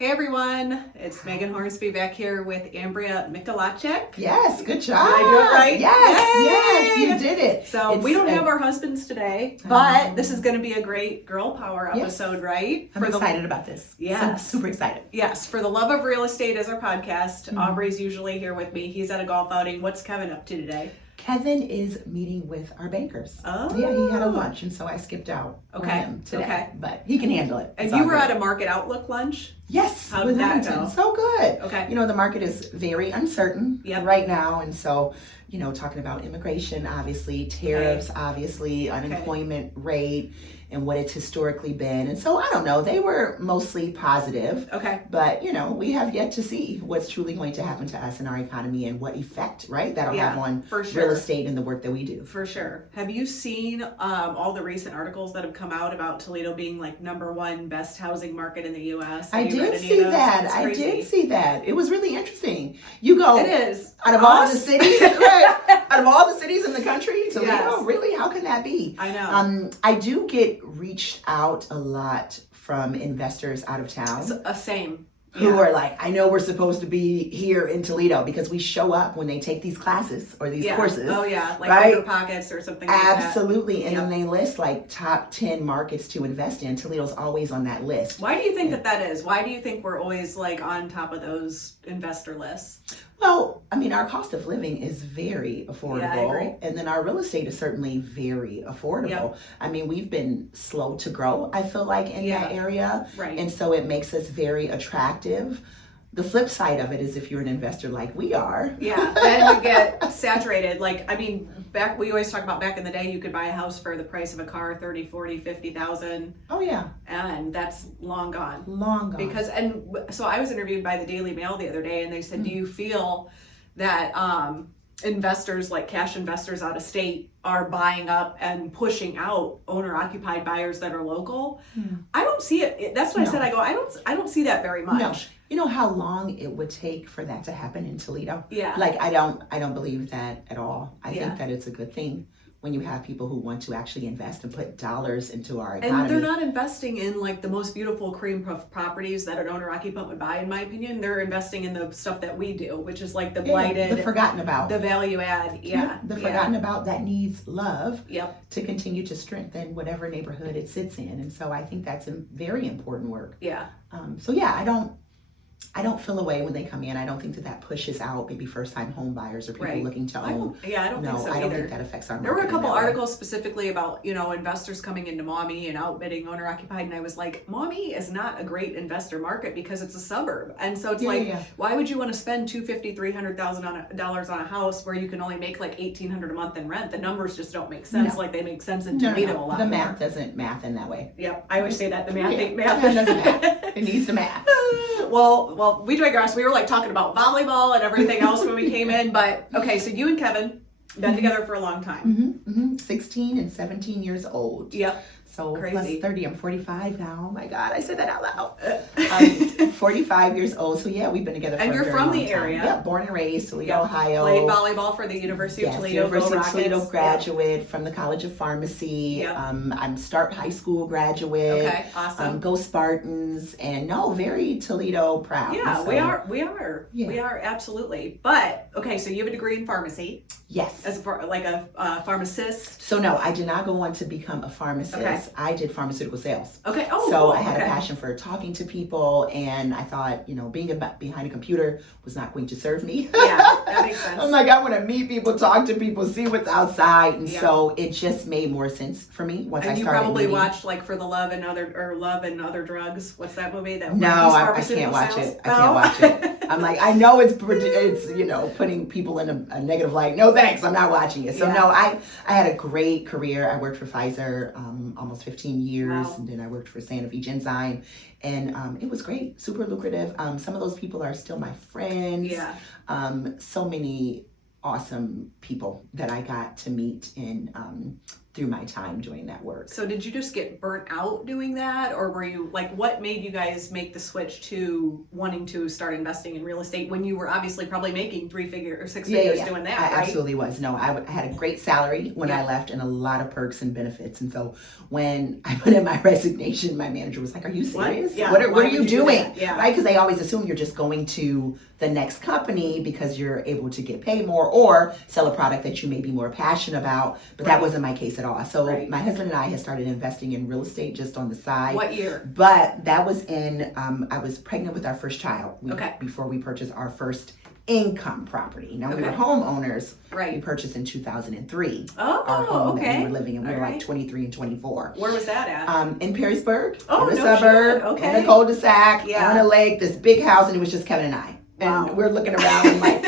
Hey everyone, it's Megan Hornsby back here with Ambria Mikolacek. Yes, good job. Did I do it right? Yes, Yay! you did it. So we don't have our husbands today, but this is going to be a great girl power episode, right? I'm excited about this. Yes. Super excited. Yes, for the love of real estate is our podcast. Aubrey's usually here with me. He's at a golf outing. What's Kevin up to today? Kevin is meeting with our bankers. Oh. Yeah, he had a lunch, and so I skipped out for him today. Okay. But he can handle it. And you were at a Market Outlook lunch? Yes. How did that go? So good. Okay. You know, the market is very uncertain right now, and so, you know, talking about immigration, obviously, tariffs, obviously, unemployment rate, and what it's historically been. And so, I don't know, they were mostly positive. Okay. But, you know, we have yet to see what's truly going to happen to us in our economy and what effect, right, that'll have on real estate and the work that we do. For sure. Have you seen all the recent articles that have come out about Toledo being like #1 best housing market in the U.S.? I did see that. I did see that. It was really interesting. You go, it is. Out of all the cities, right? Out of all the cities in the country, Toledo, really? How can that be? I know. I do get reached out a lot from investors out of town. Same. Who are like, I know we're supposed to be here in Toledo because we show up when they take these classes or these courses. Oh yeah, like Bigger Pockets or something like that. Absolutely. And then they list like top 10 markets to invest in. Toledo's always on that list. Why do you think that is? Why do you think we're always like on top of those investor lists? Well, I mean, our cost of living is very affordable. Yeah, I agree. And then our real estate is certainly very affordable. Yep. I mean, we've been slow to grow, I feel like, in that area. Right. And so it makes us very attractive. The flip side of it is if you're an investor like we are. Yeah, then you get saturated. Like, I mean, we always talk about back in the day, you could buy a house for the price of a car, 30, 40, 50,000. Oh yeah. And that's long gone. Long gone. Because, and so I was interviewed by the Daily Mail the other day and they said, do you feel that investors, like cash investors out of state, are buying up and pushing out owner-occupied buyers that are local? I don't see it. That's what I said. I go, I don't see that very much. No. You know how long it would take for that to happen in Toledo? Yeah. Like I don't believe that at all. I think that it's a good thing when you have people who want to actually invest and put dollars into our economy. And they're not investing in like the most beautiful cream puff properties that an owner occupant would buy, in my opinion. They're investing in the stuff that we do, which is like the blighted, the forgotten about, the value add. The forgotten about that needs love. Yep. To continue to strengthen whatever neighborhood it sits in. And so I think that's a very important work. Yeah. So yeah, I don't feel away when they come in. I don't think that pushes out maybe first-time home buyers or people looking to own. I don't think so I don't either. think that affects our market. There were a couple articles specifically about, you know, investors coming into Maumee and outbidding owner-occupied, and I was like, Maumee is not a great investor market because it's a suburb. And so it's why would you want to spend $250,000, $300,000 on a house where you can only make like $1,800 a month in rent? The numbers just don't make sense like they make sense in Toledo a lot. The math doesn't math in that way. Yep, I always say that. The math ain't math. It doesn't math. It needs to math. Well, we digress. We were like talking about volleyball and everything else when we came in, but okay, so you and Kevin been together for a long time. 16 and 17 years old. Yep. So crazy. Plus 30, I'm 45 now. Oh my God, I said that out loud. 45 years old. So yeah, we've been together for and a you're very from long the time. area. Yeah, born and raised, Toledo, Ohio. Played volleyball for the University of Toledo. University of Toledo Rockets. graduate from the College of Pharmacy. Yep. I'm Start High School graduate. Okay, awesome. Go Spartans. And very Toledo proud. Yeah, so, we are. Yeah. We are absolutely. But okay, so you have a degree in pharmacy. Yes. As like a pharmacist. So no, I did not go on to become a pharmacist. Okay. I did pharmaceutical sales. Okay. Oh. So I had a passion for talking to people, and I thought, being behind a computer was not going to serve me. Yeah, that makes sense. I'm like, I want to meet people, talk to people, see what's outside, and so it just made more sense for me once I started. And you probably meeting. watched like For the Love and Other Drugs. What's that movie? No, I can't watch it. I can't watch it. I'm like, I know it's putting people in a negative light. No thanks, I'm not watching it. So no, I had a great career. I worked for Pfizer almost 15 years, and then I worked for Sanofi Genzyme, and it was great, super lucrative. Some of those people are still my friends. Yeah. So many awesome people that I got to meet in through my time doing that work. So did you just get burnt out doing that, or were you like, what made you guys make the switch to wanting to start investing in real estate when you were obviously probably making 3-figure or 6 figures doing that? I right? absolutely was. No, I had a great salary when I left and a lot of perks and benefits. And so when I put in my resignation, my manager was like, "Are you serious? What are you doing?" Right? Because they always assume you're just going to the next company because you're able to get paid more or sell a product that you may be more passionate about. But that wasn't my case at all. So my husband and I had started investing in real estate just on the side. What year? But that was in, I was pregnant with our first child before we purchased our first income property. Now we were homeowners. We purchased in 2003. Oh, our home that we were living in. We were like 23 and 24. Where was that at? In Perrysburg, in a suburb, in a cul-de-sac, on a lake, this big house, and it was just Kevin and I. And we're looking around and like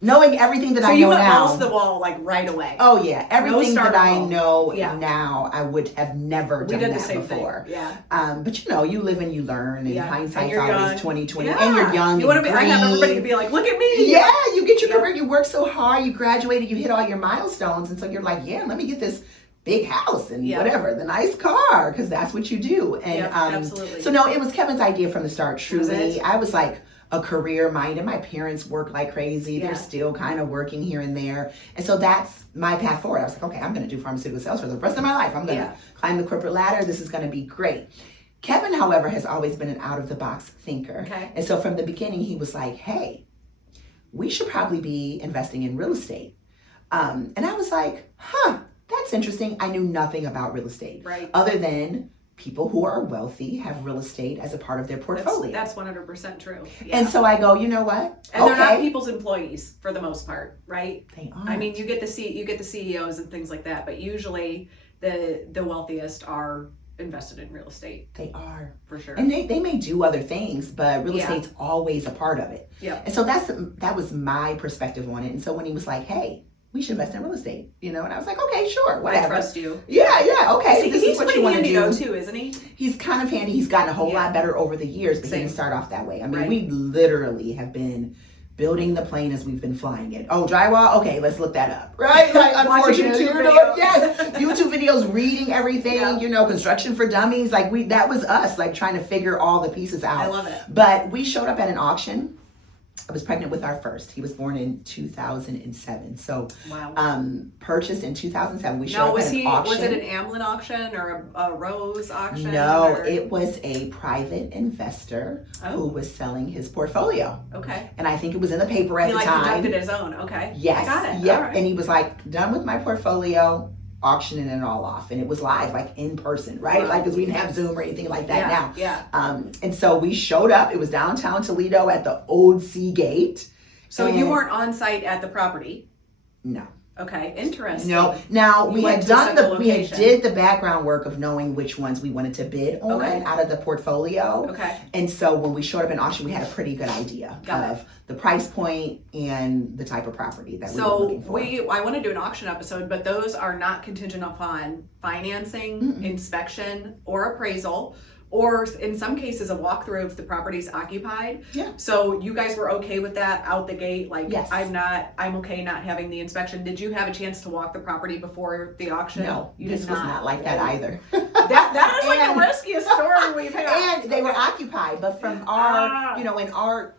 knowing everything that I know now. So you went balls to the wall like right away. Oh yeah, everything that I know now, I would have never done that before. But you live and you learn, and hindsight's always 20/20, and you're young. You want to be? I have everybody to be like, look at me. Yeah, you get your career, you work so hard, you graduated, you hit all your milestones, and so you're like, let me get this big house and whatever, the nice car, because that's what you do. And absolutely. So no, it was Kevin's idea from the start. Truly, I was like a career minded. My parents work like crazy. They're still kind of working here and there. And so that's my path forward. I was like, okay, I'm going to do pharmaceutical sales for the rest of my life. I'm going to climb the corporate ladder. This is going to be great. Kevin, however, has always been an out of the box thinker. And so from the beginning, he was like, hey, we should probably be investing in real estate. And I was like, that's interesting. I knew nothing about real estate. Other than people who are wealthy have real estate as a part of their portfolio. That's 100% true. And so I go, you know what? And they're not people's employees for the most part, right? They aren't. I mean, you get the CEOs and things like that, but usually the wealthiest are invested in real estate. They are. For sure. And they may do other things, but real estate's always a part of it. And so that was my perspective on it. And so when he was like, hey, we should invest in real estate, and I was like, okay, sure, whatever. I trust you. Yeah, okay. He's pretty handy though too, isn't he? He's kind of handy. He's gotten a whole lot better over the years, but he didn't start off that way. I mean, we literally have been building the plane as we've been flying it. Oh, drywall? Okay, let's look that up. Right? Like, unfortunately, YouTube videos, reading everything, construction for dummies. Like that was us, like trying to figure all the pieces out. I love it. But we showed up at an auction. I was pregnant with our first. He was born in 2007. So, purchased in 2007. We showed up at an auction. Was it an Amlin auction or a Rose auction? No, it was a private investor who was selling his portfolio. Okay. And I think it was in the paper at the time. He conducted his own. Okay. Yes. I got it. Yep. Right. And he was like, done with my portfolio, auctioning it all off, and it was live, like in person, right? Like, because we didn't have Zoom or anything like that now. And so we showed up. It was downtown Toledo at the Old Seagate. So you weren't on site at the property? No. Okay, interesting. No. Now we did the background work of knowing which ones we wanted to bid on out of the portfolio. Okay. And so when we showed up in auction, we had a pretty good idea of the price point and the type of property that we were looking for. I want to do an auction episode, but those are not contingent upon financing, inspection, or appraisal. Or in some cases, a walkthrough if the property's occupied. Yeah. So you guys were okay with that out the gate? Like, yes. I'm okay not having the inspection. Did you have a chance to walk the property before the auction? No, this was not like that either. That is like the riskiest story we've had. And they were occupied, but from our, in our,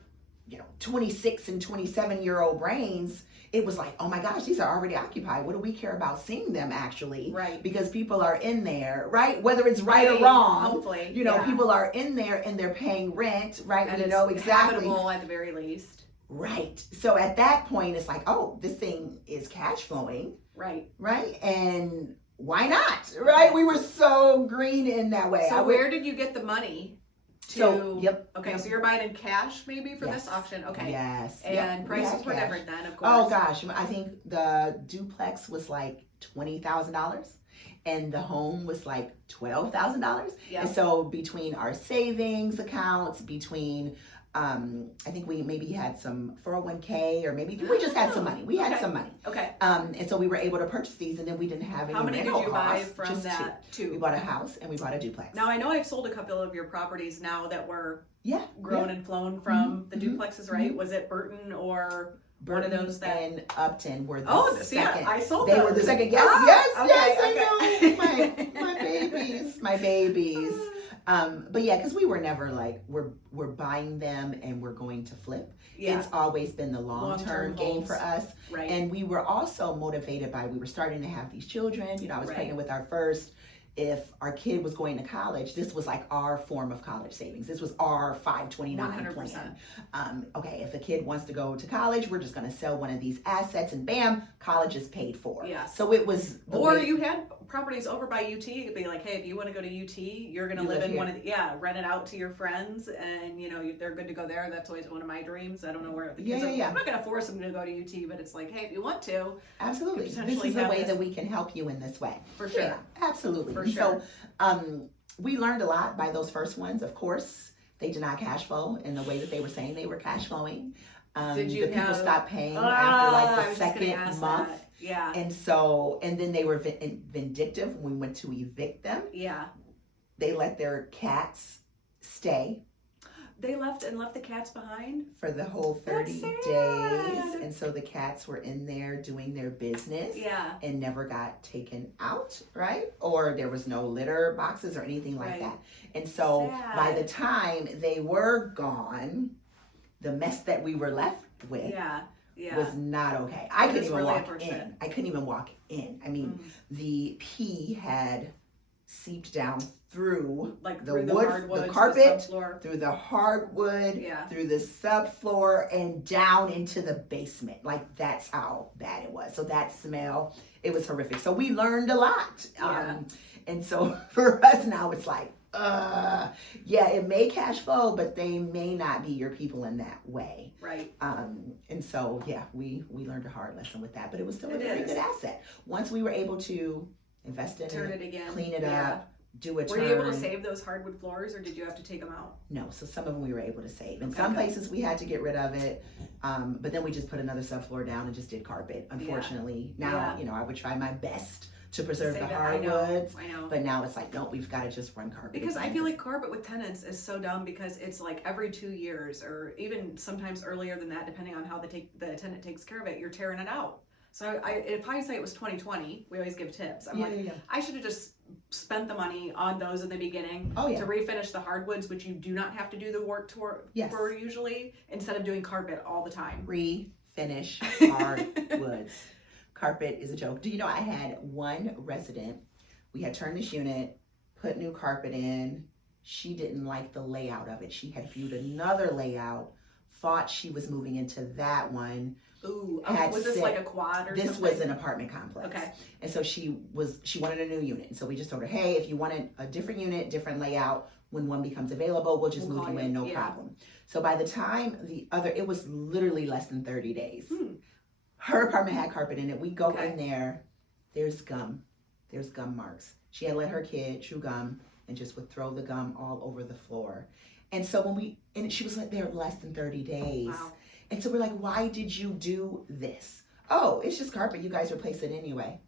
26 and 27-year-old brains, it was like, oh my gosh, these are already occupied. What do we care about seeing them actually? Right. Because people are in there, right? Whether it's right or wrong. Hopefully. People are in there and they're paying rent, right? And exactly. Habitable at the very least. Right. So at that point, it's like, oh, this thing is cash flowing. Right. Right. And why not? Right. We were so green in that way. So where did you get the money? So you're buying in cash maybe for this auction. Okay. Yes. And prices were different then, of course. Oh gosh, I think the duplex was like $20,000 and the home was like $12,000. And so between our savings accounts, between I think we maybe had some 401k or maybe we just had some money. We had some money. Okay. And so we were able to purchase these, and then we didn't have any. How many did you buy costs, from that? Two. We bought a house and we bought a duplex. Now I know I've sold a couple of your properties now that were grown and flown from the duplexes, right? Was it Burton or Burton one of those that and Upton were the second. Yeah, I sold They those. were the second. Yes, I know. My babies. But yeah, because we were never like we're buying them and we're going to flip. Yeah. It's always been the long-term game for us. Right. And we were also motivated by, we were starting to have these children. You know, I was pregnant with our first. If our kid was going to college, this was like our form of college savings. This was our 529 plan. Okay, if a kid wants to go to college, we're just going to sell one of these assets and bam, college is paid for. Yeah. So it was. Or you had properties over by UT. It'd be like, hey, if you want to go to UT, you're going to live in one of rent it out to your friends, and you know they're good to go there. That's always one of my dreams. I don't know where the kids are. I'm not going to force them to go to UT, but it's like, hey, if you want to, absolutely. This is the way that we can help you in this way. For sure. Yeah, absolutely. For sure. So we learned a lot by those first ones. Of course, they did not cash flow in the way that they were saying they were cash flowing. People stopped paying after like the second month. Yeah. And then they were vindictive when we went to evict them. Yeah. They let their cats stay. They left the cats behind? For the whole 30 days. And so the cats were in there doing their business. Yeah. And never got taken out, right? Or there was no litter boxes or anything like that. And so by the time they were gone, the mess that we were left with was not okay. I couldn't even walk in. I mean, the pee had seeped down through the carpet, through the hardwood, through the subfloor, and down into the basement. Like, that's how bad it was. So that smell, it was horrific. So we learned a lot. And so for us now, it's like, it may cash flow, but they may not be your people in that way. Right. And so, we learned a hard lesson with that, but it was still a very good asset. Once we were able to invest in turn it again, clean it up, do a turn. Were you able to save those hardwood floors, or did you have to take them out? No, so some of them we were able to save. In some places we had to get rid of it, but then we just put another subfloor down and just did carpet. Unfortunately, now I would try my best to preserve the hardwoods. I know. But now it's like, nope, we've got to just run carpet. Because I feel like carpet with tenants is so dumb, because it's like every 2 years, or even sometimes earlier than that, depending on how the tenant takes care of it, you're tearing it out. So if hindsight was 2020, we always give tips. I'm I should have just spent the money on those in the beginning to refinish the hardwoods, which you do not have to do the work for usually, instead of doing carpet all the time. Refinish hardwoods. Carpet is a joke. Do you know I had one resident, we had turned this unit, put new carpet in. She didn't like the layout of it. She had viewed another layout, thought she was moving into that one. Ooh, was this like a quad or something? This was an apartment complex. Okay. And so she wanted a new unit. And so we just told her, hey, if you wanted a different unit, different layout, when one becomes available, we'll just move you in, no problem. So by the time it was literally less than 30 days. Her apartment had carpet in it. We go in there, there's gum. There's gum marks. She had let her kid chew gum and just would throw the gum all over the floor. And so she was there less than 30 days. Wow. And so we're like, why did you do this? Oh, it's just carpet. You guys replace it anyway.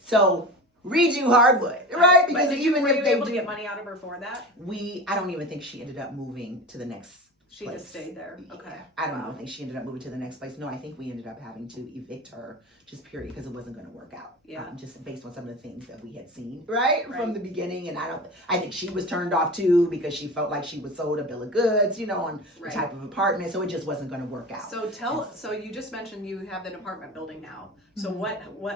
So redo hardwood, right? Because even if they able to get money out of her for that, I don't even think she ended up moving to the next. She just stayed there. Okay. I don't even think she ended up moving to the next place. No, I think we ended up having to evict her, just period, because it wasn't going to work out. Yeah. Just based on some of the things that we had seen, right, from the beginning. And I think she was turned off too, because she felt like she was sold a bill of goods, on the type of apartment. So it just wasn't going to work out. So you just mentioned you have an apartment building now. So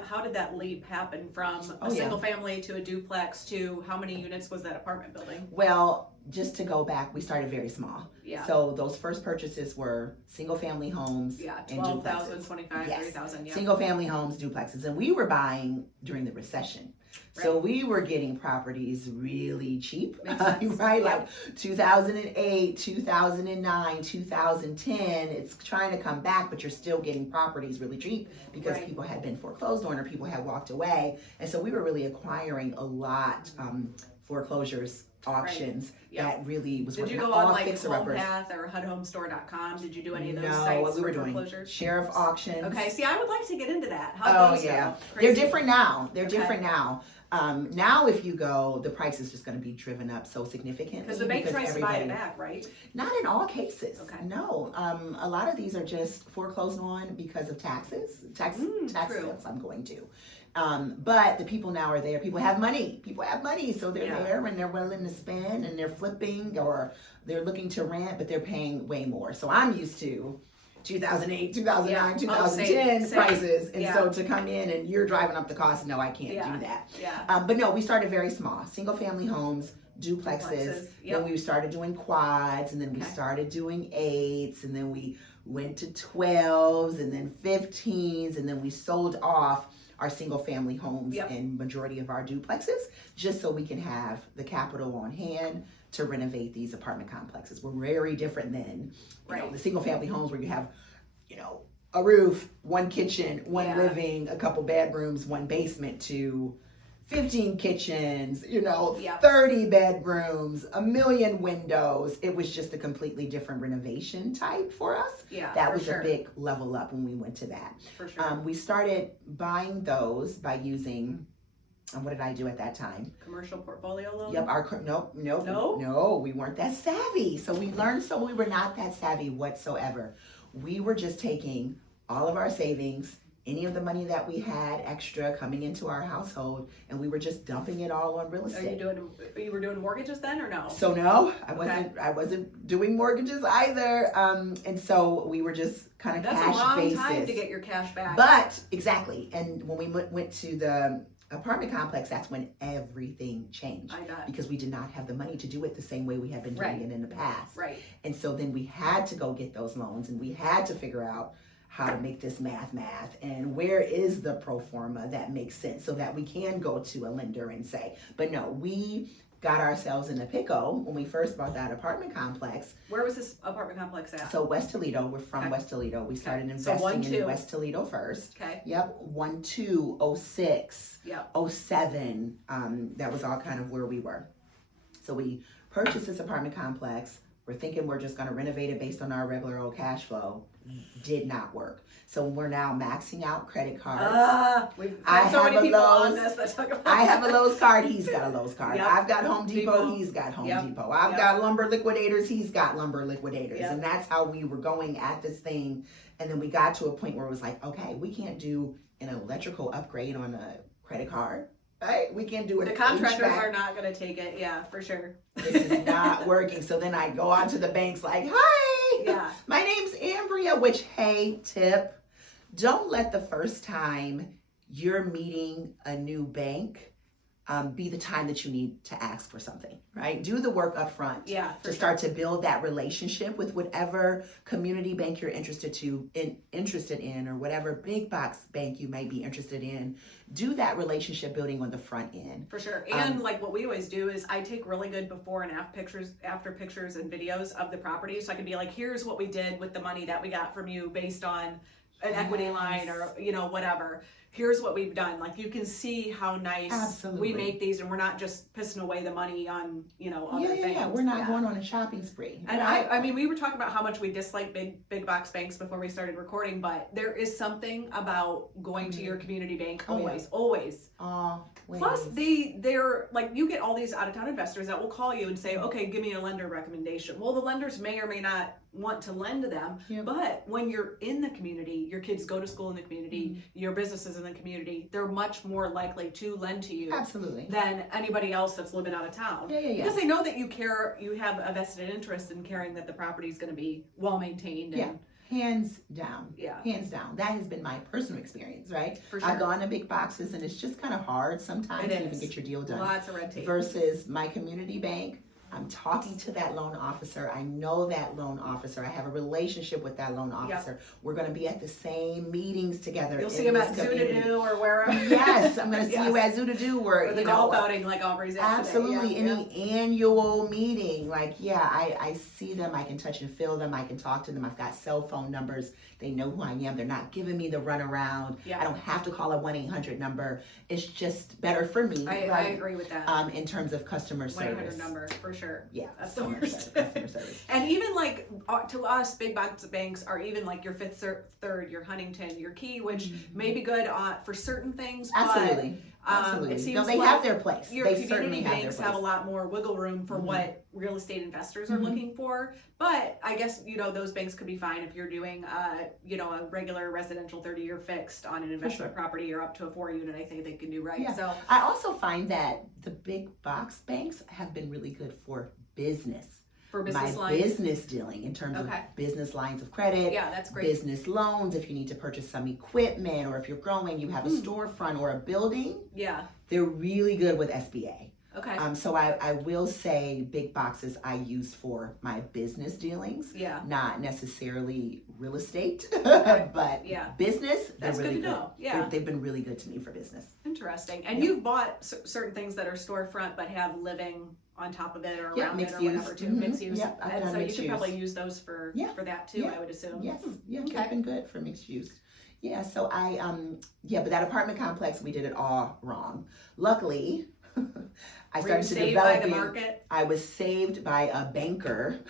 how did that leap happen from a single family to a duplex to how many units was that apartment building? Well, just to go back, we started very small. Yeah. So those first purchases were single family homes. Yeah, 12,000, 25,000, 30,000. Yeah. Single family homes, duplexes. And we were buying during the recession. Right. So we were getting properties really cheap, right? Yeah. Like 2008, 2009, 2010. It's trying to come back, but you're still getting properties really cheap because people had been foreclosed on or people had walked away. And so we were really acquiring a lot foreclosures, auctions that really was working. Did you go on like HomePath or HUDHomestore.com? Did you do any of those sites we were for doing foreclosures? Sheriff auctions. Okay, see, I would like to get into that. How those go? They're different now. They're different now. Now if you go, the price is just going to be driven up so significantly. Because the bank tries to buy it back, right? Not in all cases. Okay. No. A lot of these are just foreclosed on because of taxes. Tax sales I'm going to. But the people now are there. People have money. So they're there and they're willing to spend and they're flipping or they're looking to rent, but they're paying way more. So I'm used to 2008, 2009, 2010 prices. And so to come in and you're driving up the cost, no, I can't do that. Yeah. But no, we started very small. Single family homes, duplexes. Then we started doing quads and then we started doing 8s and then we went to 12s and then 15s and then we sold off our single family homes and majority of our duplexes just so we can have the capital on hand to renovate these apartment complexes. We're very different than you know, the single family homes where you have, you know, a roof, one kitchen, one living, a couple bedrooms, one basement to 15 kitchens, you know, 30 bedrooms, a million windows. It was just a completely different renovation type for us. Yeah, that was a big level up when we went to that. For sure. We started buying those by using, what did I do at that time? Commercial portfolio loan? Yep, no, we weren't that savvy. So we learned, so we were not that savvy whatsoever. We were just taking all of our savings, any of the money that we had extra coming into our household, and we were just dumping it all on real estate. You were doing mortgages then or no? So no, I wasn't doing mortgages either. And so we were just kind of cash basis. That's a long time to get your cash back. But exactly, and when we went to the apartment complex, that's when everything changed. I got it. Because we did not have the money to do it the same way we had been doing it in the past. Right. And so then we had to go get those loans and we had to figure out how to make this math and where is the pro forma that makes sense so that we can go to a lender and say, but no, we got ourselves in a pickle when we first bought that apartment complex. Where was this apartment complex at? So West Toledo, we're from West Toledo. We started investing in West Toledo first. Okay. Yep, 12, 06, 07, that was all kind of where we were. So we purchased this apartment complex. We're thinking we're just gonna renovate it based on our regular old cash flow. Did not work. So we're now maxing out credit cards. We've had so many people on this that talk about I have a Lowe's card, he's got a Lowe's card. Yep. I've got Home Depot, he's got Home Depot. I've got Lumber Liquidators, he's got Lumber Liquidators. And that's how we were going at this thing. And then we got to a point where it was like, okay, we can't do an electrical upgrade on a credit card. Right? We can't do it. The contractors are not going to take it. Yeah, for sure. This is not working. So then I go out to the banks like, hi, my name's Ambria, which, hey, tip, don't let the first time you're meeting a new bank be the time that you need to ask for something, right? Do the work up front to start to build that relationship with whatever community bank you're interested in or whatever big box bank you might be interested in. Do that relationship building on the front end. For sure. And like what we always do is I take really good before and after pictures and videos of the property. So I can be like, here's what we did with the money that we got from you based on an equity line or, you know, whatever. Here's what we've done. Like you can see how nice we make these and we're not just pissing away the money on, you know, other things. Yeah, we're not going on a shopping spree. And I mean, we were talking about how much we dislike big box banks before we started recording, but there is something about going to your community bank always. Plus they're like, you get all these out of town investors that will call you and say, okay, give me a lender recommendation. Well, the lenders may or may not want to lend to them, but when you're in the community, your kids go to school in the community, your businesses in the community, they're much more likely to lend to you than anybody else that's living out of town. Because they know that you care, you have a vested interest in caring that the property is going to be well maintained. And, hands down. Hands down. That has been my personal experience, right? For sure. I've gone to big boxes and it's just kind of hard sometimes to even get your deal done. Lots of red tape. Versus my community bank. I'm talking to that loan officer. I know that loan officer. I have a relationship with that loan officer. We're going to be at the same meetings together. You'll see him at Zoodadoo or wherever. Yes, I'm going to see you at Zoodadoo or the golf outing like Aubrey's at absolutely today. Any annual meeting. Like, I see them. I can touch and feel them. I can talk to them. I've got cell phone numbers. They know who I am. They're not giving me the runaround. I don't have to call a 1-800 number. It's just better for me. I agree with that. In terms of customer service. 1-800 number for sure. Yeah, that's the worst. Customer service. And even like to us, big box banks are even like your Fifth Third, your Huntington, your Key, which may be good for certain things. Absolutely. Absolutely. It seems no, they like have their place. Your They community certainly have their banks place. have a lot more wiggle room for what real estate investors are looking for. But I guess, those banks could be fine if you're doing, a regular residential 30-year fixed on an investment property or up to a 4-unit. I think they can do right. Yeah. So I also find that the big box banks have been really good for business. For business by lines. business dealing in terms of business lines of credit. Yeah, that's great. Business loans, if you need to purchase some equipment or if you're growing, you have a storefront or a building. Yeah. They're really good with SBA. Okay. So I will say big boxes I use for my business dealings. Yeah. Not necessarily real estate, Okay. but yeah. business. That's really good to know. Yeah. They've been really good to me for business. Interesting. And you've bought certain things that are storefront but have living on top of it or around it or whatever too. Mixed use. Yep, and so you could probably use those for that too, I would assume. Yes. Yeah, Okay. they've been good for mixed use. Yeah, so but that apartment complex, we did it all wrong. Luckily, I started to develop. By the market? I was saved by a banker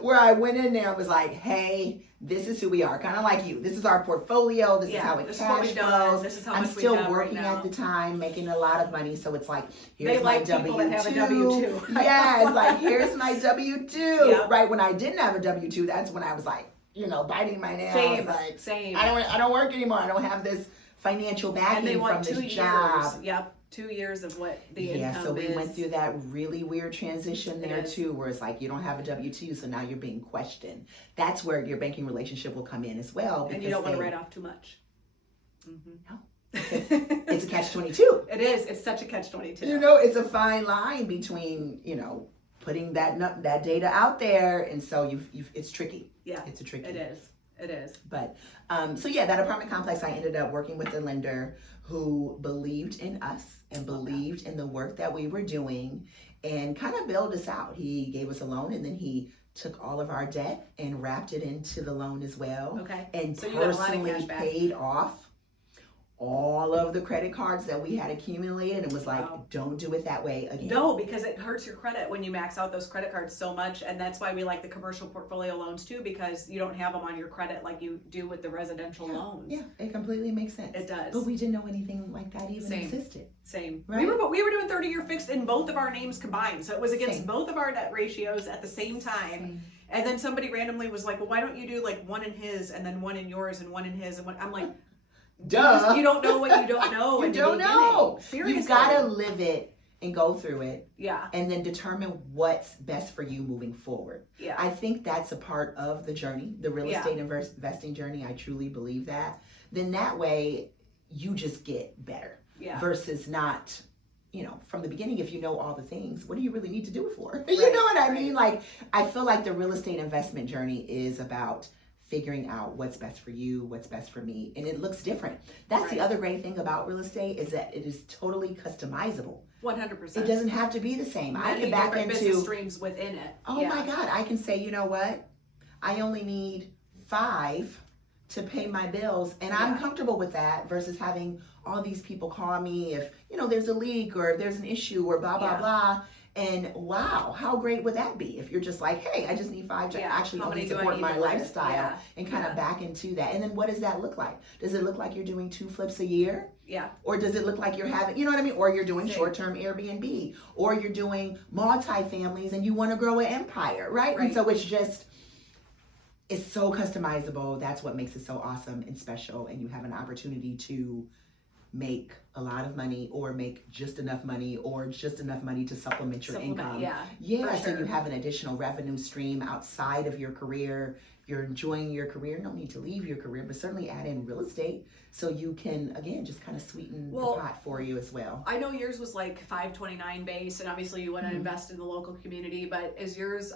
where I went in there and was like, hey, this is who we are. Kind of like you. This is our portfolio. This is how it cash flows. This is how I'm much still we've done working right now. at the time, making a lot of money. So it's like, here's they my like W-2. People that have a W-2. Yeah, it's like, here's my W-2. Yep. Right, when I didn't have a W-2, that's when I was like, biting my nails. Same. I don't work anymore. I don't have this financial backing from this job. Yep. 2 years of what the income is. So we went through that really weird transition there too, where it's like you don't have a W-2, so now you're being questioned. That's where your banking relationship will come in as well. And you don't want to write off too much. No. It's a catch-22. It is. It's such a catch-22. It's a fine line between, putting that data out there, and so it's tricky. Yeah. It's a tricky. It is. But that apartment complex, I ended up working with a lender who believed in us and believed in the work that we were doing and kind of bailed us out. He gave us a loan and then he took all of our debt and wrapped it into the loan as well. Okay. And so you got a lot of personally cash back. paid off all of the credit cards that we had accumulated and was like, Wow. don't do it that way again. No, because it hurts your credit when you max out those credit cards so much. And that's why we like the commercial portfolio loans too, because you don't have them on your credit like you do with the residential loans. Yeah, it completely makes sense. It does. But we didn't know anything like that even existed. Same. Right? We were doing 30-year fixed in both of our names combined. So it was against both of our debt ratios at the same time. And then somebody randomly was like, well, why don't you do like one in his and then one in yours and one in his and one? I'm like, duh. You don't know what you don't know. You don't know. Seriously. You've got to live it and go through it. Yeah. And then determine what's best for you moving forward. Yeah. I think that's a part of the journey, the real estate investing journey. I truly believe that. Then that way you just get better. Yeah. Versus not, from the beginning, if you know all the things, what do you really need to do it for? Right, You know what I mean? Like, I feel like the real estate investment journey is about figuring out what's best for you, what's best for me, and it looks different. That's the other great thing about real estate is that it is totally customizable. 100%. It doesn't have to be the same. Many I can back into business streams within it. Oh my God, I can say, you know what? I only need 5 to pay my bills, and I'm comfortable with that versus having all these people call me if there's a leak or if there's an issue or blah blah blah. And wow, how great would that be if you're just like, hey, I just need 5 to actually only support my lifestyle and kind of back into that. And then what does that look like? Does it look like you're doing 2 flips a year? Yeah. Or does it look like you're having, you know what I mean? Or you're doing short-term Airbnb, or you're doing multi-families and you want to grow an empire, right? And so it's so customizable. That's what makes it so awesome and special. And you have an opportunity to make a lot of money or make just enough money or just enough money to supplement your income. Yeah, so you have an additional revenue stream outside of your career. You're enjoying your career. No need to leave your career, but certainly add in real estate so you can, again, just kind of sweeten the pot for you as well. I know yours was like 529 base, and obviously you want to invest in the local community, but is yours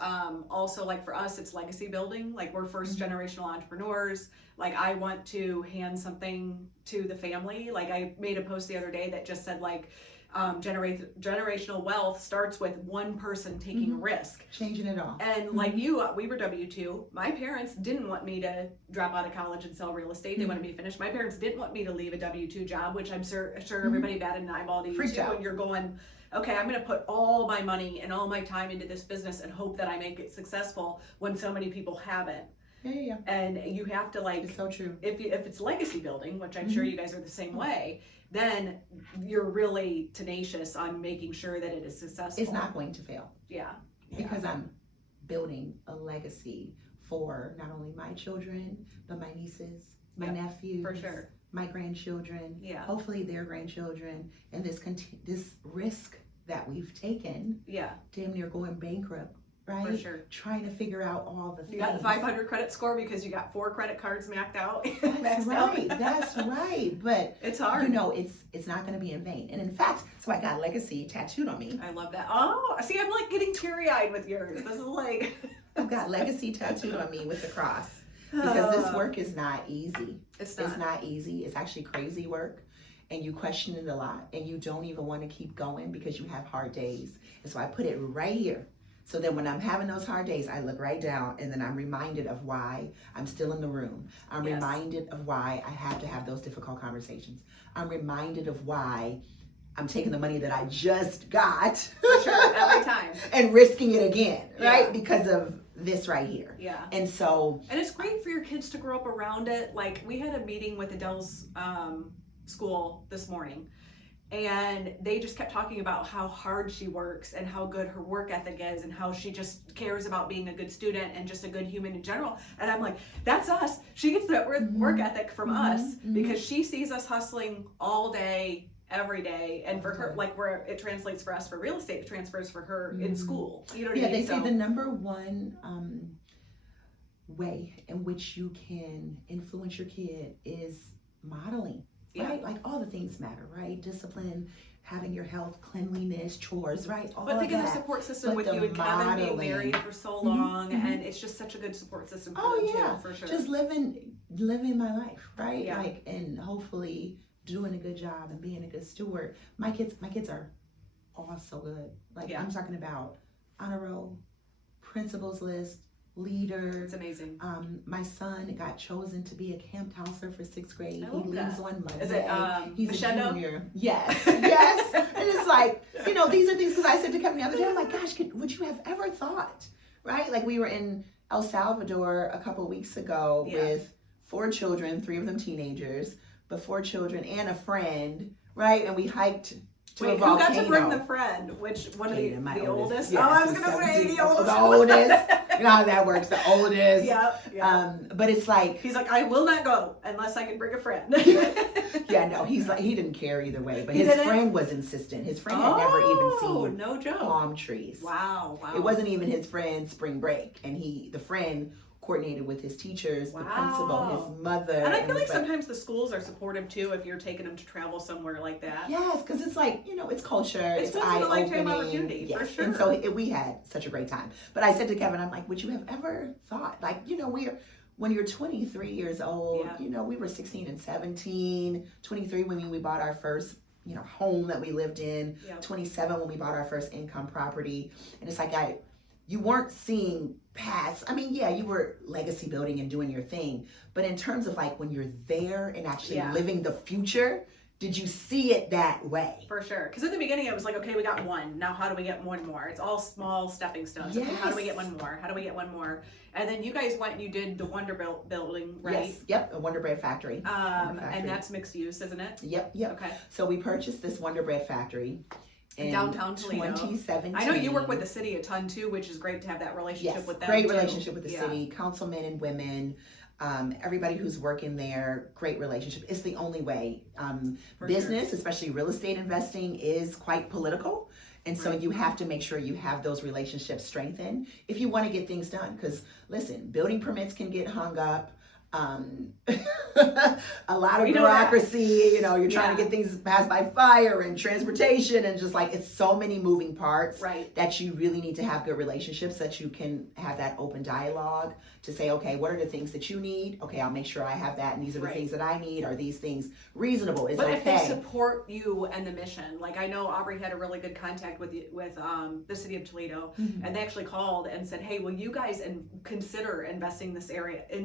also, like for us, it's legacy building? Like we're first generational entrepreneurs. Like I want to hand something to the family. Like I made a post the other day that just said like, generational wealth starts with one person taking a risk. Changing it all. And like you, we were W-2. My parents didn't want me to drop out of college and sell real estate. They wanted me to finish. My parents didn't want me to leave a W-2 job, which I'm sure everybody batted an eyeball to you too. And you're going, okay, I'm going to put all my money and all my time into this business and hope that I make it successful when so many people haven't. Yeah. And you have to like, it's so true. If it's legacy building, which I'm sure you guys are the same way, then you're really tenacious on making sure that it is successful. It's not going to fail. Yeah. Because I'm building a legacy for not only my children, but my nieces, my nephews, for sure, my grandchildren, hopefully their grandchildren, and this risk that we've taken, damn near going bankrupt, right? For sure. Trying to figure out all the things. You got the 500 credit score because you got 4 credit cards maxed out. That's right. That's right. But it's hard. You know, it's not going to be in vain. And in fact, so I got legacy tattooed on me. I love that. Oh, see, I'm like getting teary-eyed with yours. This is like I've got legacy tattooed on me with the cross. Because this work is not easy. It's not easy. It's actually crazy work. And you question it a lot. And you don't even want to keep going because you have hard days. And so I put it right here. So then when I'm having those hard days, I look right down and then I'm reminded of why I'm still in the room. I'm reminded of why I have to have those difficult conversations. I'm reminded of why I'm taking the money that I just got. For sure, every time. And risking it again, right? Because of this right here. Yeah. And so. And it's great for your kids to grow up around it. Like we had a meeting with Adele's school this morning. And they just kept talking about how hard she works and how good her work ethic is and how she just cares about being a good student and just a good human in general. And I'm like, that's us. She gets that work ethic from us because she sees us hustling all day, every day. And for her, like where it translates for us for real estate, it transfers for her in school. You know what I mean? They say the number one way in which you can influence your kid is modeling. Right? Like all the things matter, right? Discipline, having your health, cleanliness, chores, right? All but thinking the support system with you and Kevin being married for so long, and it's just such a good support system for them too, for sure. Just living my life, right? Like, and hopefully doing a good job and being a good steward. My kids are all so good. Like I'm talking about honor roll, principals list, leader. It's amazing. My son got chosen to be a camp counselor for 6th grade. He leaves on Monday. Is it he's Machado? a junior. Yes, yes. And it's like, you know, these are things, because I said to Kevin the other day, I'm like, gosh, would you have ever thought, right? Like we were in El Salvador a couple of weeks ago with 4 children, 3 of them teenagers, but 4 children and a friend, right? And we hiked to a volcano. Who got to bring the friend? Which one of the oldest? Yes, oh, I was going to say the oldest. The oldest. You know how that works, the oldest. Yeah. But it's like. He's like, I will not go unless I can bring a friend. No, he's like, he didn't care either way. But his friend was insistent. His friend had never even seen palm trees. Wow. It wasn't even his friend's spring break. And the friend coordinated with his teachers, the principal, his mother. And I feel like sometimes the schools are supportive too if you're taking them to travel somewhere like that. Yes, because it's like, you know, it's culture. It's a lifetime opportunity, for sure. And so we had such a great time. But I said to Kevin, I'm like, would you have ever thought, like, you know, when you're 23 years old, you know, we were 16 and 17, 23 when we bought our first, you know, home that we lived in, 27 when we bought our first income property. And it's like, you weren't seeing past. I mean, you were legacy building and doing your thing. But in terms of like when you're there and actually living the future, did you see it that way? For sure. Because in the beginning, I was like, okay, we got one. Now, how do we get one more? It's all small stepping stones. Yes. Okay, how do we get one more? How do we get one more? And then you guys went and you did the Wonder building, right? Yes. Yep. A Wonder Bread factory. And that's mixed use, isn't it? Yep. Okay. So we purchased this Wonder Bread factory in downtown Toledo. 2017. I know you work with the city a ton too, which is great to have that relationship with them. Great relationship with the city, councilmen and women. Everybody who's working there, great relationship. It's the only way. Business, especially real estate investing, is quite political. And so you have to make sure you have those relationships strengthened if you want to get things done. Because listen, building permits can get hung up. A lot of bureaucracy, you know, you're trying to get things passed by fire and transportation and just like, it's so many moving parts that you really need to have good relationships, that you can have that open dialogue to say, okay, what are the things that you need? Okay, I'll make sure I have that. And these are the things that I need. Are these things reasonable? Is but okay? If they support you and the mission, like I know Aubrey had a really good contact with the city of Toledo, and they actually called and said, hey, will you guys consider investing in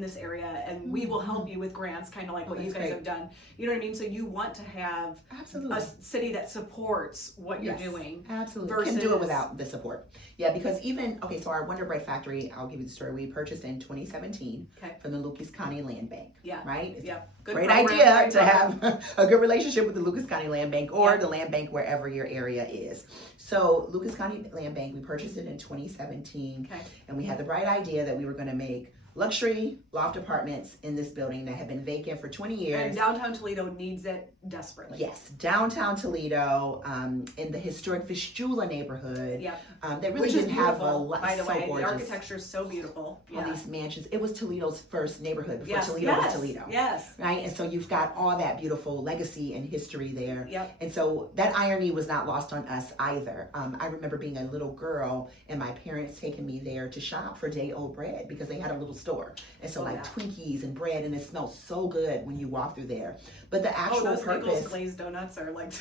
this area? And and we will help you with grants, kind of like what you guys have done. You know what I mean? So you want to have a city that supports what you're doing. Absolutely. Versus... Can do it without the support. Yeah, because even, so our Wonder Bread Factory, I'll give you the story. We purchased in 2017 from the Lucas County Land Bank. Yeah. Right? It's good great idea to have a good relationship with the Lucas County Land Bank or the land bank wherever your area is. So Lucas County Land Bank, we purchased it in 2017. And we had the bright idea that we were going to make luxury loft apartments in this building that had been vacant for 20 years. And downtown Toledo needs it desperately. Yes, downtown Toledo, in the historic Vistula neighborhood. That really didn't have a lot. By the way, the architecture is so beautiful. All these mansions. It was Toledo's first neighborhood before Toledo was Toledo. Yes. Right, and so you've got all that beautiful legacy and history there. And so that irony was not lost on us either. I remember being a little girl and my parents taking me there to shop for day-old bread because they had a little store, and so Twinkies and bread, and it smells so good when you walk through there. But the actual those purpose, Eagles glazed donuts are like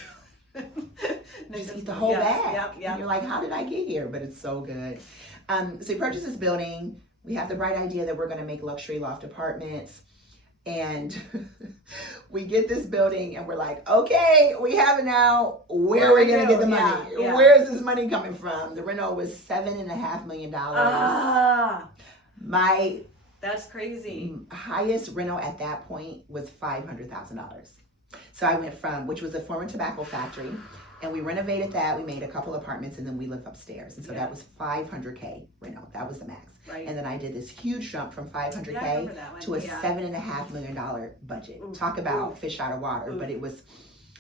just eat the whole bag. And you're like, how did I get here? But it's so good. So we purchased this building. We have the bright idea that we're going to make luxury loft apartments, and we get this building, and we're like, okay, we have it now. Where are we going to get the money? Where is this money coming from? The reno was $7.5 million. That's crazy. Highest reno at that point was $500,000. So I went from, which was a former tobacco factory, and we renovated that. We made a couple apartments, and then we lived upstairs. And so that was $500K reno. That was the max. Right. And then I did this huge jump from $500K to a $7.5 million budget. Talk about fish out of water. But it was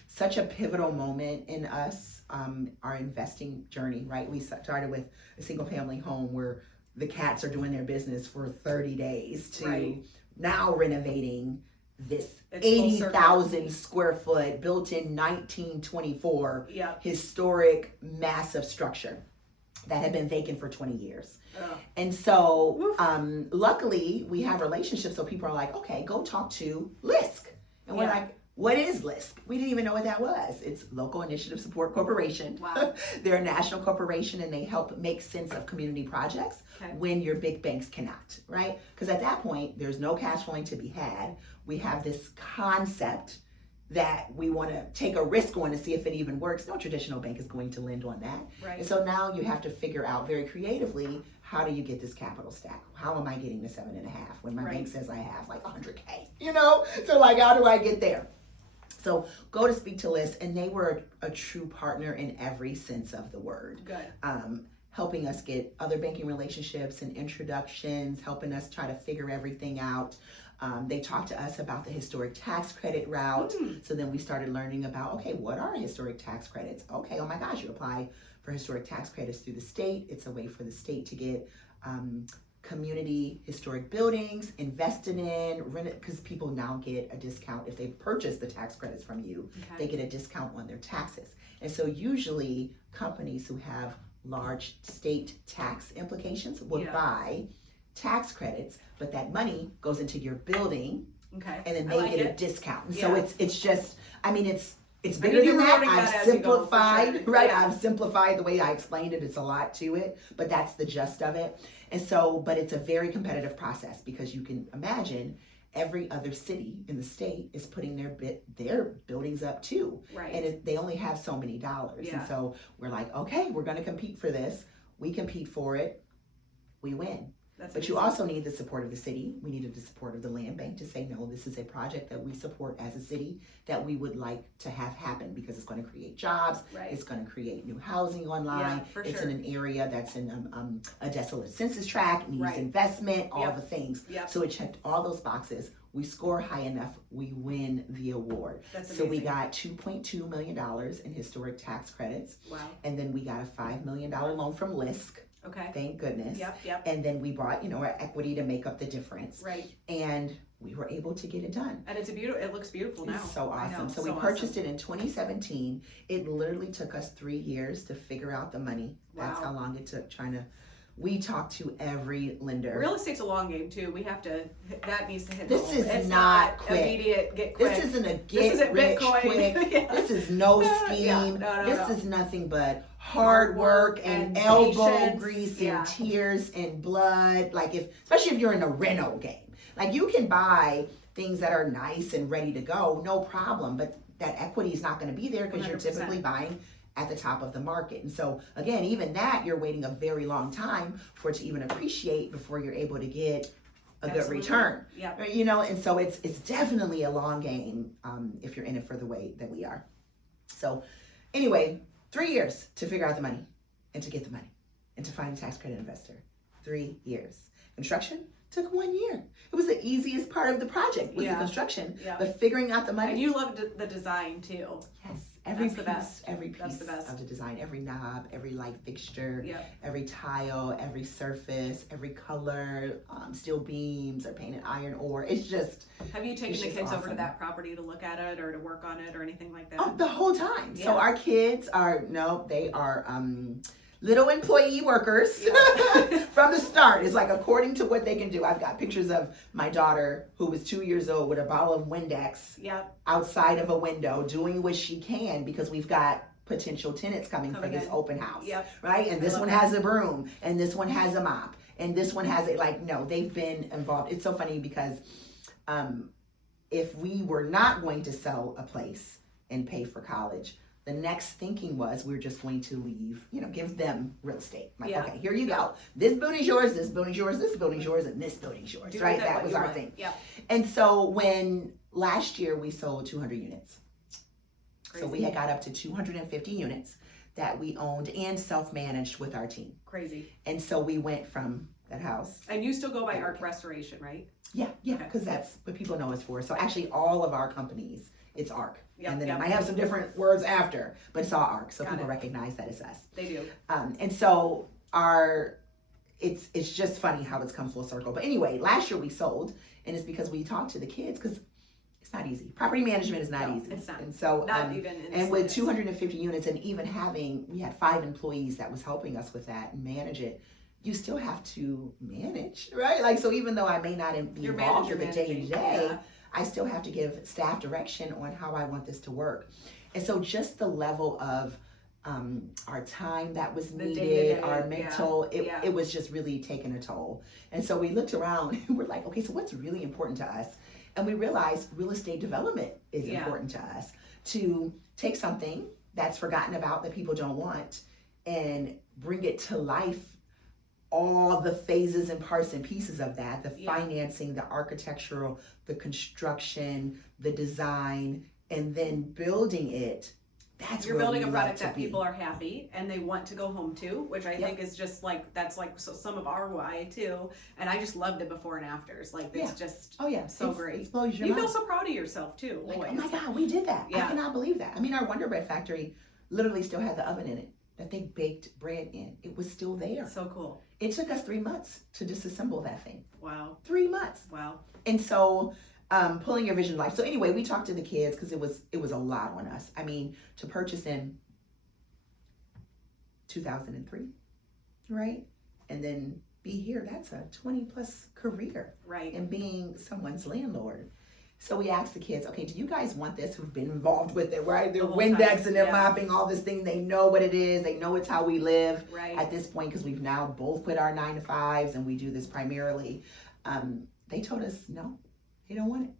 such a pivotal moment in us, our investing journey, right? We started with a single family home where the cats are doing their business for 30 days to now renovating this 80,000 square foot built in 1924 historic massive structure that had been vacant for 20 years. And so luckily we have relationships, so people are like, okay, go talk to LISC. And we're like, what is LISC? We didn't even know what that was. It's Local Initiative Support Corporation. Wow. They're a national corporation, and they help make sense of community projects when your big banks cannot, right? Because at that point, there's no cash flowing to be had. We have this concept that we want to take a risk on to see if it even works. No traditional bank is going to lend on that. Right. And so now you have to figure out very creatively, how do you get this capital stack? How am I getting the 7.5 when my bank says I have like 100K, So like, how do I get there? So go to speak to LISC, and they were a true partner in every sense of the word. Good. Helping us get other banking relationships and introductions, helping us try to figure everything out. They talked to us about the historic tax credit route. So then we started learning about, okay, what are historic tax credits? Okay, oh my gosh, you apply for historic tax credits through the state. It's a way for the state to get community historic buildings invested in, rented, because people now get a discount if they purchase the tax credits from you. They get a discount on their taxes. And so usually companies who have large state tax implications would buy tax credits, but that money goes into your building, and then they get a discount. And so it's just, it's bigger than that. I've simplified, I've simplified the way I explained it. It's a lot to it, but that's the gist of it. And so, but it's a very competitive process, because you can imagine every other city in the state is putting their buildings up too. Right. And they only have so many dollars. And so we're like, okay, we're going to compete for this. We compete for it. We win. But you also need the support of the city. We needed the support of the land bank to say, no, this is a project that we support as a city that we would like to have happen, because it's going to create jobs. It's going to create new housing online. It's in an area that's in a desolate census tract, needs investment, all the things. So it checked all those boxes. We score high enough, we win the award. So we got $2.2 million in historic tax credits. Wow. And then we got a $5 million loan from LISC. Okay. Thank goodness. Yep. And then we brought, our equity to make up the difference. Right. And we were able to get it done. And it looks beautiful now. It's so awesome. So we purchased it in 2017. It literally took us 3 years to figure out the money. That's how long it took we talked to every lender. Real estate's a long game too. That needs to hit home. This is not quick. Immediate, get quick. This isn't a get rich quick. This is no scheme. This is nothing but hard work and elbow grease and tears and blood. Especially if you're in a reno game. Like you can buy things that are nice and ready to go, no problem, but that equity is not going to be there because you're typically buying at the top of the market. And so again, even that, you're waiting a very long time for it to even appreciate before you're able to get a good return. Yeah. You know, and so it's definitely a long game if you're in it for the way that we are. So anyway, 3 years to figure out the money and to get the money and to find a tax credit investor. 3 years. Construction took 1 year. It was the easiest part of the project was the construction, but figuring out the money. And you loved the design too. Yes. Every That's piece, the best. every piece That's the best. of the design, every knob, every light fixture, every tile, every surface, every color, steel beams or painted iron ore. It's just. Have you taken the kids over to that property to look at it or to work on it or anything like that? Oh, the whole time. So our kids are they are little employee workers from the start. It's like according to what they can do. I've got pictures of my daughter who was 2 years old with a bottle of Windex outside of a window doing what she can because we've got potential tenants coming for this open house, right? And this one has a broom and this one has a mop and this one has they've been involved. It's so funny because if we were not going to sell a place and pay for college, the next thinking was we're just going to leave, give them real estate. Like, okay, here you go. This building's yours, this building's yours, this building's yours, and this building's yours, right? That was our thing. Yeah. And so when last year we sold 200 units. Crazy. So we had got up to 250 units that we owned and self-managed with our team. Crazy. And so we went from that house. And you still go by Arc Restoration, right? Yeah, because that's what people know us for. So actually all of our companies, it's ARC. And then it might have some different words after, but it's all ARC. So people recognize that it's us. They do. And so it's just funny how it's come full circle. But anyway, last year we sold, and it's because we talked to the kids because it's not easy. Property management is not easy. It's not. And so, not even in and with 250 units and even we had 5 employees that was helping us with that and manage it. You still have to manage, right? Like, so even though I may not be involved with it day to day, I still have to give staff direction on how I want this to work. And so just the level of our time that was needed, our mental, it was just really taking a toll. And so we looked around and we're like, okay, so what's really important to us? And we realized real estate development is important to us. To take something that's forgotten about that people don't want and bring it to life, all the phases and parts and pieces of that, the financing, the architectural, the construction, the design, and then building it. That's you're building a product that people are happy and they want to go home to, which I think is just that's some of our why too. And I just love the before and afters. Like it's just so great. It blows your mind. You feel so proud of yourself too. Like, oh my God, we did that. I cannot believe that. I mean, our Wonder Bread factory literally still had the oven in it that they baked bread in. It was still there. So cool. It took us 3 months to disassemble that thing. Wow. 3 months. Wow. And so pulling your vision to life. So anyway, we talked to the kids because it was a lot on us. I mean, to purchase in 2003, right? And then be here, that's a 20 plus career. Right. And being someone's landlord. So we asked the kids, okay, do you guys want this who've been involved with it, right? They're Windex and they're mopping all this thing. They know what it is. They know it's how we live at this point because we've now both quit our 9-to-5s and we do this primarily. They told us, no, they don't want it.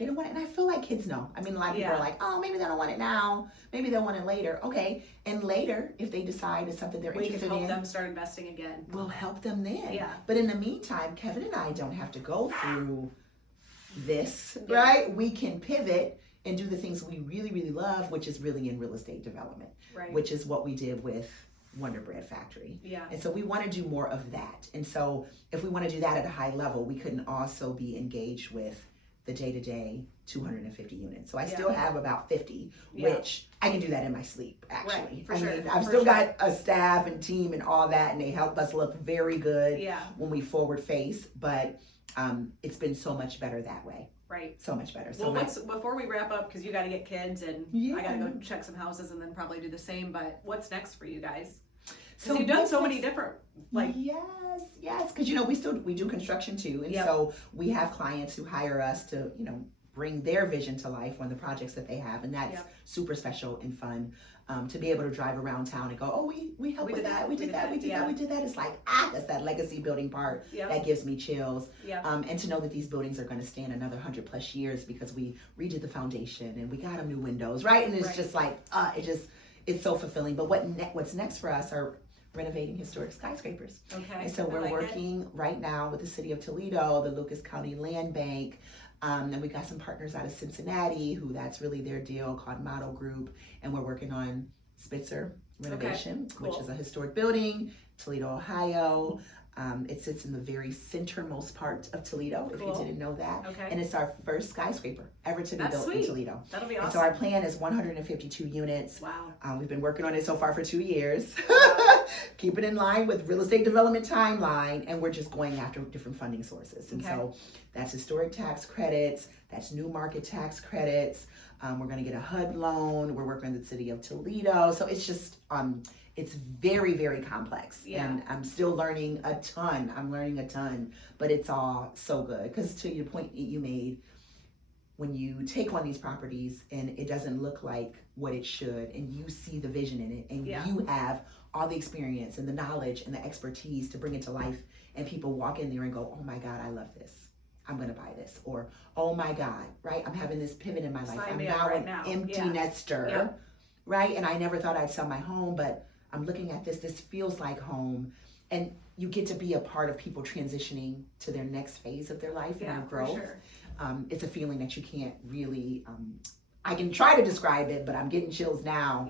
They don't want it. And I feel like kids know. I mean, a lot of people are like, oh, maybe they don't want it now. Maybe they'll want it later. Okay. And later, if they decide it's something they're interested in. We can help them start investing again. We'll help them then. Yeah. But in the meantime, Kevin and I don't have to go through this, right? We can pivot and do the things we really, really love, which is really in real estate development, which is what we did with Wonder Bread Factory. Yeah. And so we want to do more of that. And so if we want to do that at a high level, we couldn't also be engaged with the day-to-day 250 units. So I still have about 50, which I can do that in my sleep, actually. Right, mean, I've still got a staff and team and all that, and they help us look very good when we forward face, but it's been so much better that way. Right. So much better. So well, before we wrap up, because you got to get kids and I got to go check some houses and then probably do the same, but what's next for you guys? So you've done so many different, yes, because we do construction too, and so we have clients who hire us to bring their vision to life on the projects that they have, and that's super special and fun. to be able to drive around town and go, oh, we helped with that, we did that. It's like, that's that legacy building part that gives me chills. And to know that these buildings are going to stand another 100+ years because we redid the foundation and we got them new windows, right? And it's just like, it's so fulfilling. But what's next for us are renovating historic skyscrapers. Okay. And so we're working right now with the city of Toledo, the Lucas County Land Bank, and we got some partners out of Cincinnati who that's really their deal, called Model Group, and we're working on Spitzer renovation, which is a historic building, Toledo, Ohio. It sits in the very centermost part of Toledo, if you didn't know that. And it's our first skyscraper ever to be built in Toledo. That'll be awesome. And so our plan is 152 units. Wow. We've been working on it so far for 2 years. Keep it in line with real estate development timeline, and we're just going after different funding sources. And so that's historic tax credits, that's new market tax credits. We're going to get a HUD loan. We're working with the city of Toledo. So it's just, it's very, very complex. And I'm still learning a ton. But it's all so good. Because to your point you made, when you take on these properties and it doesn't look like what it should, and you see the vision in it, and you have all the experience and the knowledge and the expertise to bring it to life, and people walk in there and go, oh my God, I love this. I'm going to buy this. Or, oh my God, right? I'm having this pivot in my life. I'm now an empty nester, right? And I never thought I'd sell my home, but I'm looking at this. This feels like home. And you get to be a part of people transitioning to their next phase of their life and their growth. For sure. It's a feeling that you can't really, I can try to describe it, but I'm getting chills now.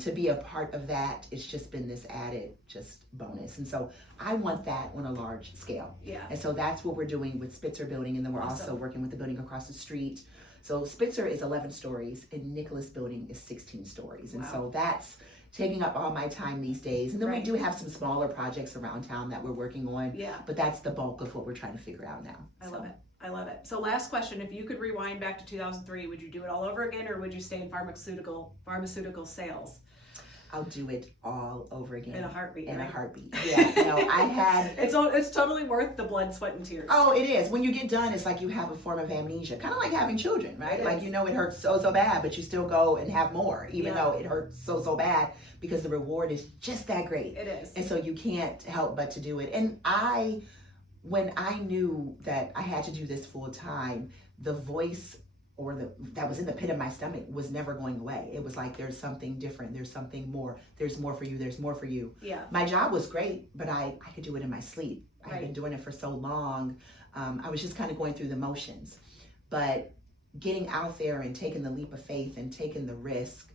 To be a part of that, it's just been this added just bonus. And so I want that on a large scale. And so that's what we're doing with Spitzer Building. And then we're also working with the building across the street. So Spitzer is 11 stories and Nicholas Building is 16 stories. And so that's taking up all my time these days. And then we do have some smaller projects around town that we're working on. But that's the bulk of what we're trying to figure out now. I love it. I love it. So last question, if you could rewind back to 2003, would you do it all over again, or would you stay in pharmaceutical sales? I'll do it all over again. In a heartbeat. In a heartbeat. Yeah. I had. It's totally worth the blood, sweat, and tears. Oh, it is. When you get done, it's like you have a form of amnesia, kind of like having children, right? It hurts so bad, but you still go and have more, even though it hurts so bad, because the reward is just that great. It is. And so you can't help but to do it. And when I knew that I had to do this full time, the voice that was in the pit of my stomach was never going away. It was like, there's something different. There's something more. There's more for you. There's more for you. My job was great, but I could do it in my sleep. I had been doing it for so long. I was just kind of going through the motions. But getting out there and taking the leap of faith and taking the risk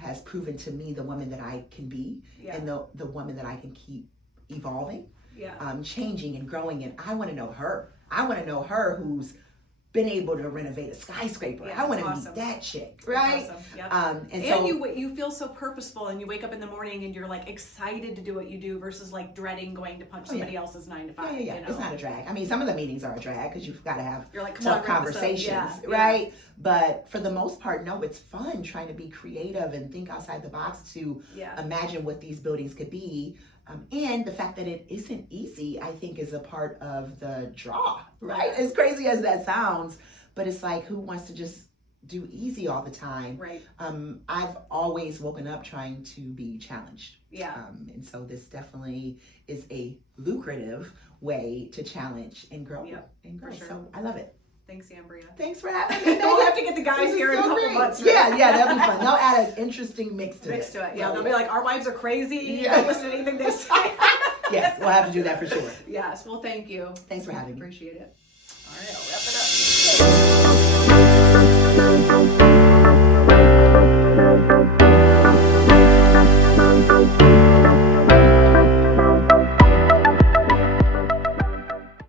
has proven to me the woman that I can be, and the woman that I can keep evolving, changing and growing. And I want to know her. I want to know her who's been able to renovate a skyscraper. I want to meet that chick, right? Awesome. And you feel so purposeful, and you wake up in the morning and you're like excited to do what you do versus like dreading going to punch somebody else's 9 to 5. You know? It's not a drag. I mean, some of the meetings are a drag because you've got to have like, tough conversations, right? But for the most part, no, it's fun trying to be creative and think outside the box to imagine what these buildings could be. And the fact that it isn't easy, I think, is a part of the draw, right? As crazy as that sounds, but it's like, who wants to just do easy all the time? Right. I've always woken up trying to be challenged. And so this definitely is a lucrative way to challenge and grow. For sure. So I love it. Thanks, Ambria. Thanks for having me. We'll have to get the guys here in a couple months. Right? Yeah, that'll be fun. They'll add an interesting mix to it. Yeah, they'll be like, our wives are crazy. Don't listen to anything they say. Yes, we'll have to do that for sure. Yes, well, thank you. Thanks for having me. Appreciate it. All right, I'll wrap it up.